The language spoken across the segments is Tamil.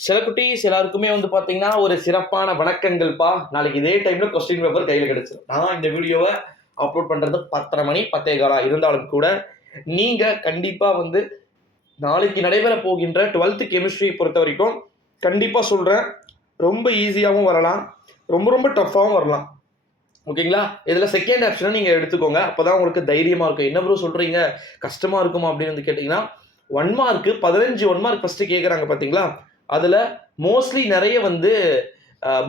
சில குட்டீஸ் எல்லாருக்குமே வந்து பார்த்தீங்கன்னா, ஒரு சிறப்பான வணக்கங்கள்ப்பா. நாளைக்கு இதே டைம்ல கொஸ்டின் பேப்பர் கையில கிடைச்சிரும். நான் இந்த வீடியோவ அப்லோட் பண்றது 10:30 மணி 10:15 இருந்தாலும் கூட, நீங்க கண்டிப்பா வந்து நாளைக்கு நடைபெற போகின்ற 12th கெமிஸ்ட்ரி பொறுத்தவரைக்கும், கண்டிப்பா சொல்றேன், ரொம்ப ஈஸியாவும் வரலாம். ரொம்ப ரொம்ப டஃப்பாவும் வரலாம். ஓகேங்களா? இதுல செகண்ட் ஆப்ஷன நீங்க எடுத்துக்கோங்க. அப்பதான் உங்களுக்கு தைரியமா இருக்கும். என்ன ப்ரோ சொல்றீங்க? கஷ்டமா இருக்குமா? அப்படின்னு வந்து கேட்டீங்கன்னா, 1 மார்க் 15 1 மார்க் ஃபர்ஸ்ட் கேட்கறாங்க பார்த்தீங்களா? அதுல மோஸ்ட்லி நெறைய வந்து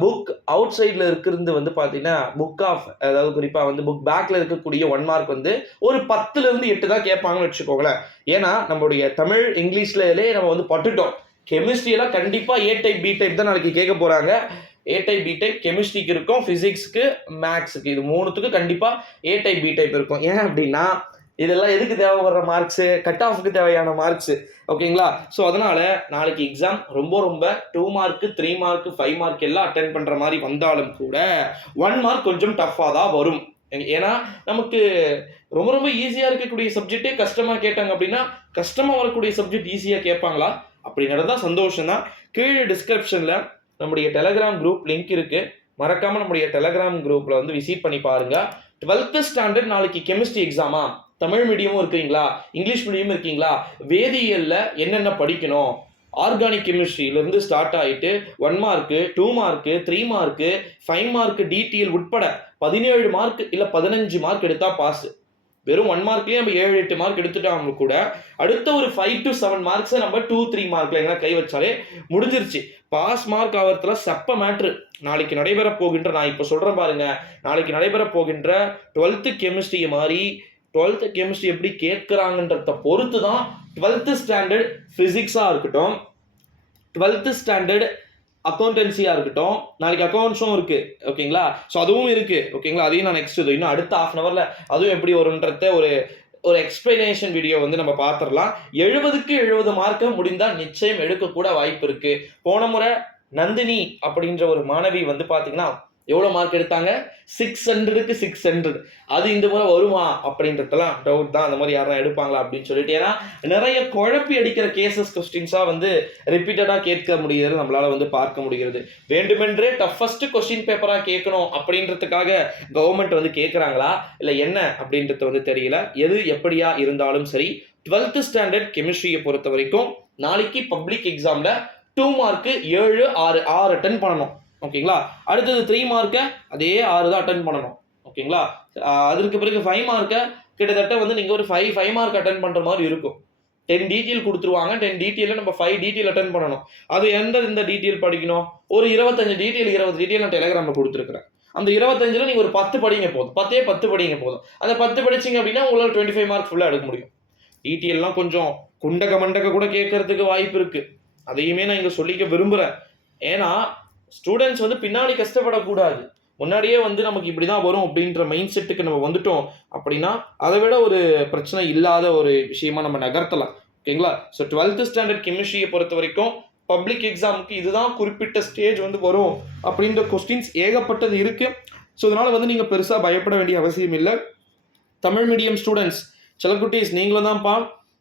புக் அவுட் சைட்ல இருக்கிறது வந்து பார்த்தீங்கன்னா, புக் ஆஃப் அதாவது குறிப்பா வந்து புக் பேக்ல இருக்கக்கூடிய 1 மார்க் வந்து ஒரு 10லிருந்து 8 தான் கேட்பாங்கன்னு வச்சுக்கோங்களேன். ஏன்னா, நம்முடைய தமிழ், இங்கிலீஷ்லயே நம்ம வந்து பட்டுட்டோம். கெமிஸ்ட்ரி எல்லாம் கண்டிப்பா ஏ டைப், பி டைப் தான் நாளைக்கு கேட்க போறாங்க. ஏ டைப், பி டைப் கெமிஸ்ட்ரிக்கு இருக்கும், பிசிக்ஸ்க்கு, மேக்ஸுக்கு இது மூணுத்துக்கும் கண்டிப்பா ஏ டைப், பி டைப் இருக்கும். ஏன் அப்படின்னா, இதெல்லாம் எதுக்கு தேவைப்படுற மார்க்ஸ்? கட் ஆஃப்க்கு தேவையான மார்க்ஸ். ஓகேங்களா? ஸோ அதனால நாளைக்கு எக்ஸாம் ரொம்ப ரொம்ப 2 மார்க், 3 மார்க், 5 மார்க் எல்லாம் அட்டென்ட் பண்ற மாதிரி வந்தாலும் கூட 1 மார்க் கொஞ்சம் டஃப்பா தான் வரும். ஏன்னா நமக்கு ரொம்ப ரொம்ப ஈஸியா இருக்கக்கூடிய சப்ஜெக்டே கஷ்டமா கேட்டாங்க அப்படின்னா, கஷ்டமா வரக்கூடிய சப்ஜெக்ட் ஈஸியா கேட்பாங்களா? அப்படி நடந்தா சந்தோஷம் தான். கீழே டிஸ்கிரிப்ஷன்ல நம்முடைய டெலகிராம் குரூப் லிங்க் இருக்கு. மறக்காம நம்முடைய டெலகிராம் குரூப்ல வந்து விசிட் பண்ணி பாருங்க. 12th ஸ்டாண்டர்ட் நாளைக்கு கெமிஸ்ட்ரி எக்ஸாமா? தமிழ் மீடியமும் இருக்கீங்களா? இங்கிலீஷ் மீடியமும் இருக்கீங்களா? வேதியியல்ல என்னென்ன படிக்கணும்? ஆர்கானிக் கெமிஸ்ட்ரியிலிருந்து ஸ்டார்ட் ஆயிட்டு 1 mark, 2 mark, 3 mark, 5 mark DDL உட்பட 17 மார்க் இல்ல 15 மார்க் எடுத்தா பாஸ். வெறும் 1 மார்க்லயே நம்ம 7, 8 மார்க் எடுத்துட்டாங்க கூட, அடுத்த ஒரு 5 to 7 மார்க்ஸை நம்ம 2, 3 மார்க்ல எங்கன்னா கை வச்சாலே முடிஞ்சிருச்சு. பாஸ் மார்க் ஆகிறதுல செப்ப மேட்ரு. நாளைக்கு நடைபெற போகின்ற நான் இப்போ சொல்றேன் பாருங்க, நாளைக்கு நடைபெற போகின்ற 12th கெமிஸ்ட்ரி மாதிரி 12th கெமிஸ்ட்ரி எப்படி கேட்கிறாங்கன்றத பொறுத்து தான் 12th ஸ்டாண்டர்ட் பிசிக்ஸா இருக்கட்டும், 12th ஸ்டாண்டர்ட் அக்கௌண்டன்சியா இருக்கட்டும், நாளைக்கு அக்கௌண்ட்ஸும் இருக்கு. ஓகேங்களா? ஸோ அதுவும் இருக்கு. ஓகேங்களா? அதையும் நான் நெக்ஸ்ட் இன்னும் அடுத்த ஹாஃப் அன் ஹவர்ல அதுவும் எப்படி வரும்ன்றத ஒரு ஒரு எக்ஸ்பிளனேஷன் வீடியோ வந்து நம்ம பார்த்துடலாம். 70க்கு 70 மார்க்க முடிந்தா நிச்சயம் எடுக்க கூட வாய்ப்பு இருக்கு. போன முறை நந்தினி அப்படின்ற ஒரு மாணவி வந்து பாத்தீங்கன்னா எவ்வளவு மார்க் எடுத்தாங்க? 600க்கு 600. அது இந்த முறை வருமா அப்படின்றதெல்லாம் டவுட் தான். அந்த மாதிரி யாரும் எடுப்பாங்களா அப்படின்னு சொல்லிட்டு. ஏன்னா நிறைய குழப்பி அடிக்கிற கேசஸ் கொஸ்டின்ஸா வந்து ரிப்பீட்டடா கேட்க முடிகிறது, நம்மளால வந்து பார்க்க முடிகிறது. வேண்டுமென்றே டஃபஸ்ட் கொஸ்டின் பேப்பரா கேட்கணும் அப்படின்றதுக்காக கவர்மெண்ட் வந்து கேட்கறாங்களா இல்ல என்ன அப்படின்றது வந்து தெரியல. எது எப்படியா இருந்தாலும் சரி, 12th ஸ்டாண்டர்ட் கெமிஸ்ட்ரியை பொறுத்த வரைக்கும் நாளைக்கு பப்ளிக் எக்ஸாம்ல 2 மார்க் 7, 6 அட்டன் பண்ணணும். ஓகேங்களா? அடுத்தது 3 மார்க்க அதே 6 தான் அட்டன் பண்ணணும். ஓகேங்களா? அதற்கு பிறகு 5 மார்க்க கிட்டத்தட்ட வந்து நீங்க ஒரு 5 மார்க் அட்டன் பண்ற மாதிரி இருக்கும். 10 டீட்டெயில் கொடுத்துருவாங்க. 10 டீட்டெயில நம்ம 5 டீட்டெயில் அட்டன் பண்ணணும். அது இந்த டீட்டெயில் படிக்கணும்? ஒரு 25 டீட்டெயில் 20 டீட்டெயில் நான் டெலிகிராம்ல கொடுத்துருக்கிறேன். அந்த 25ல நீங்க ஒரு 10 படிங்க போதும். 10 படிங்க போதும். அந்த 10 படிச்சீங்க அப்படின்னா உங்களால 25 மார்க் ஃபுல்லா எடுக்க முடியும். டீட்டெயில்லாம் கொஞ்சம் குண்டக்க மண்டக்க கூட கேட்கறதுக்கு வாய்ப்பு இருக்கு. அதையுமே நான் இங்க சொல்லிக்க விரும்புறேன். ஏன்னா ஸ்டூடெண்ட்ஸ் வந்து பின்னாடி கஷ்டப்படக்கூடாது. முன்னாடியே வந்து நமக்கு இப்படிதான் வரும் அப்படின்ற மைண்ட் செட்டுக்கு நம்ம வந்துட்டோம் அப்படின்னா, அதை விட ஒரு பிரச்சனை இல்லாத ஒரு விஷயமா நம்ம நகர்த்தலாம். ஓகேங்களா? ஸோ 12th ஸ்டாண்டர்ட் கெமிஸ்ட்ரியை பொறுத்த வரைக்கும் பப்ளிக் எக்ஸாமுக்கு இதுதான் குறிப்பிட்ட ஸ்டேஜ் வந்து வரும் அப்படின்ற கொஸ்டின்ஸ் ஏகப்பட்டது இருக்கு. ஸோ அதனால வந்து நீங்க பெருசா பயப்பட வேண்டிய அவசியம் இல்லை. தமிழ் மீடியம் ஸ்டூடெண்ட்ஸ் சில குட்டீஸ் நீங்களும் தான்ப்பா,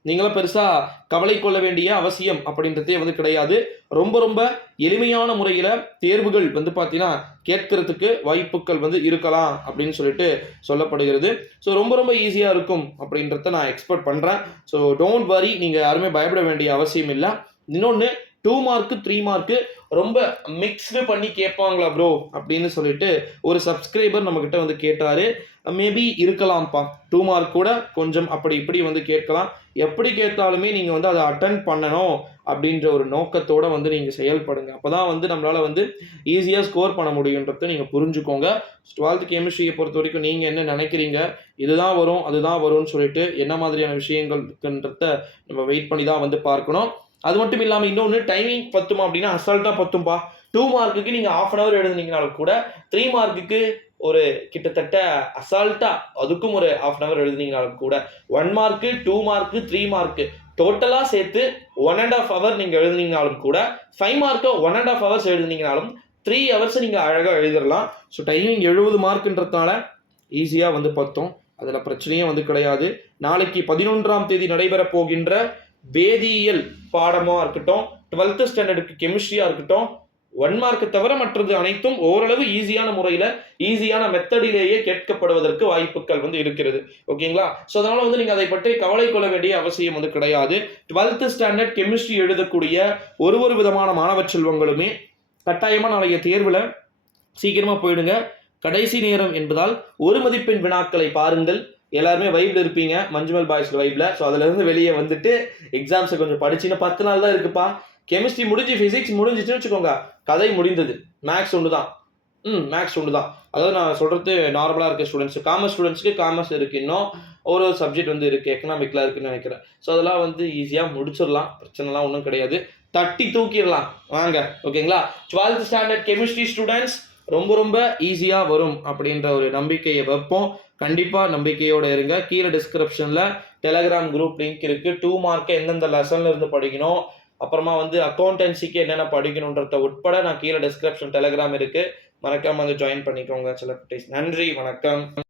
நீங்களும் பெருசா கவலை கொள்ள வேண்டிய அவசியம் அப்படின்றதே வந்து கிடையாது. ரொம்ப ரொம்ப எளிமையான முறையில தேர்வுகள் வந்து பார்த்தீங்கன்னா கேட்கறதுக்கு வாய்ப்புகள் வந்து இருக்கலாம் அப்படின்னு சொல்லிட்டு சொல்லப்படுகிறது. ஸோ ரொம்ப ரொம்ப ஈஸியா இருக்கும் அப்படின்றத நான் எக்ஸ்பெக்ட் பண்றேன். ஸோ டோன்ட் வரி, நீங்க யாருமே பயப்பட வேண்டிய அவசியம் இல்லை. இன்னொன்று 2 மார்க் 3 மார்க் ரொம்ப மிக்ஸ்டு பண்ணி கேட்பாங்களா ப்ரோ அப்படின்னு சொல்லிட்டு ஒரு சப்ஸ்கிரைபர் நம்ம கிட்ட வந்து கேட்டாரு. மேபி இருக்கலாம்ப்பா. 2 மார்க் கூட கொஞ்சம் அப்படி இப்படி வந்து கேட்கலாம். எப்படி கேட்டாலுமே நீங்க வந்து அதை அட்டென்ட் பண்ணணும் அப்படின்ற ஒரு நோக்கத்தோட வந்து நீங்க செயல்படுங்க. அப்பதான் வந்து நம்மளால வந்து ஈஸியா ஸ்கோர் பண்ண முடியுன்றதை நீங்க புரிஞ்சுக்கோங்க. 12th கெமிஸ்ட்ரியை பொறுத்த வரைக்கும் நீங்க என்ன நினைக்கிறீங்க? இதுதான் வரும், அதுதான் வரும்னு சொல்லிட்டு என்ன மாதிரியான விஷயங்கள் இருக்குன்றத நம்ம வெயிட் பண்ணி தான் வந்து பார்க்கணும். அது மட்டும் இல்லாமல் இன்னொன்று டைமிங் பத்துமா அப்படின்னா அசால்ட்டாக பத்தும்பா. 2 மார்க்குக்கு நீங்கள் ஹாஃப் அன் ஹவர் எழுதுனீங்கனாலும் கூட 3 மார்க்குக்கு ஒரு கிட்டத்தட்ட அசால்ட்டா அதுக்கும் ஒரு ஹாஃப் அன் ஹவர் எழுதுனீங்கனாலும் கூட 1 மார்க்கு 2 மார்க்கு 3 மார்க்கு டோட்டலாக சேர்த்து 1.5 ஹவர் நீங்கள் எழுதுனீங்கனாலும் கூட 5 மார்க்கை 1.5 ஹவர்ஸ் எழுதுனீங்கனாலும் 3 ஹவர்ஸ் நீங்கள் அழகாக எழுதிடலாம். ஸோ டைமிங் 70 மார்க்குன்றதுனால ஈஸியாக வந்து பத்தும். அதில் பிரச்சனையே வந்து கிடையாது. நாளைக்கு 11ஆம் தேதி நடைபெற போகின்ற வேதியியல் பாடமாக இருக்கட்டும், 12th ஸ்டாண்டர்டுக்கு கெமிஸ்ட்ரியாக இருக்கட்டும், 1 மார்க் தவிர மற்றது அனைத்தும் ஓரளவு ஈஸியான முறையில் ஈஸியான மெத்தடிலேயே கேட்கப்படுவதற்கு வாய்ப்புகள் வந்து இருக்கிறது. ஓகேங்களா? ஸோ அதனால வந்து நீங்கள் அதை பற்றி கவலை கொள்ள வேண்டிய அவசியம் வந்து கிடையாது. 12th ஸ்டாண்டர்ட் கெமிஸ்ட்ரி எழுதக்கூடிய ஒரு விதமான மாணவ செல்வங்களுமே கட்டாயமாக நாளைய தேர்வில் சீக்கிரமாக போயிடுங்க. கடைசி நேரம் என்பதால் ஒரு மதிப்பெண் வினாக்களை பாருங்கள். எல்லாருமே வைப்ல இருப்பீங்க, மஞ்சுமல் பாய்ஸ் வைப்ல. ஸோ அதுலேருந்து வெளியே வந்துட்டு எக்ஸாம்ஸை கொஞ்சம் படிச்சுன்னு 10 நாள் தான் இருக்குப்பா. கெமிஸ்ட்ரி முடிஞ்சு ஃபிசிக்ஸ் முடிஞ்சிச்சுன்னு வச்சுக்கோங்க, கதை முடிந்தது. மேக்ஸ் ஒன்று தான். மேக்ஸ் ஒன்று தான். அதாவது நான் சொல்கிறது நார்மலாக இருக்க ஸ்டூடெண்ட்ஸ், காமர்ஸ் ஸ்டூடெண்ட்ஸ்க்கு காமர்ஸ் இருக்குது, இன்னும் ஒரு சப்ஜெக்ட் வந்து இருக்குது, எக்கனாமிக்கில் இருக்குன்னு நினைக்கிறேன். ஸோ அதெல்லாம் வந்து ஈஸியாக முடிச்சிடலாம், பிரச்சனைலாம் ஒன்றும் கிடையாது, தட்டி தூக்கிடலாம் வாங்க. ஓகேங்களா? 12th ஸ்டாண்டர்ட் கெமிஸ்ட்ரி ஸ்டூடெண்ட்ஸ் ரொம்ப ஈஸியாக வரும் அப்படின்ற ஒரு நம்பிக்கையை வைப்போம். கண்டிப்பாக நம்பிக்கையோடு இருங்க. கீழே டிஸ்கிரிப்ஷனில் டெலகிராம் குரூப் லிங்க் இருக்குது. 2 மார்க்கு எந்தெந்த லெசன்ல இருந்து படிக்கணும், அப்புறமா வந்து அக்கௌண்டன்சிக்கு என்னென்ன படிக்கணுன்றத உட்பட நான் கீழே டிஸ்கிரிப்ஷன் டெலகிராம் இருக்குது, மறக்காமல் வந்து ஜாயின் பண்ணிக்கோங்க செலிபிரிட்டிஸ். நன்றி, வணக்கம்.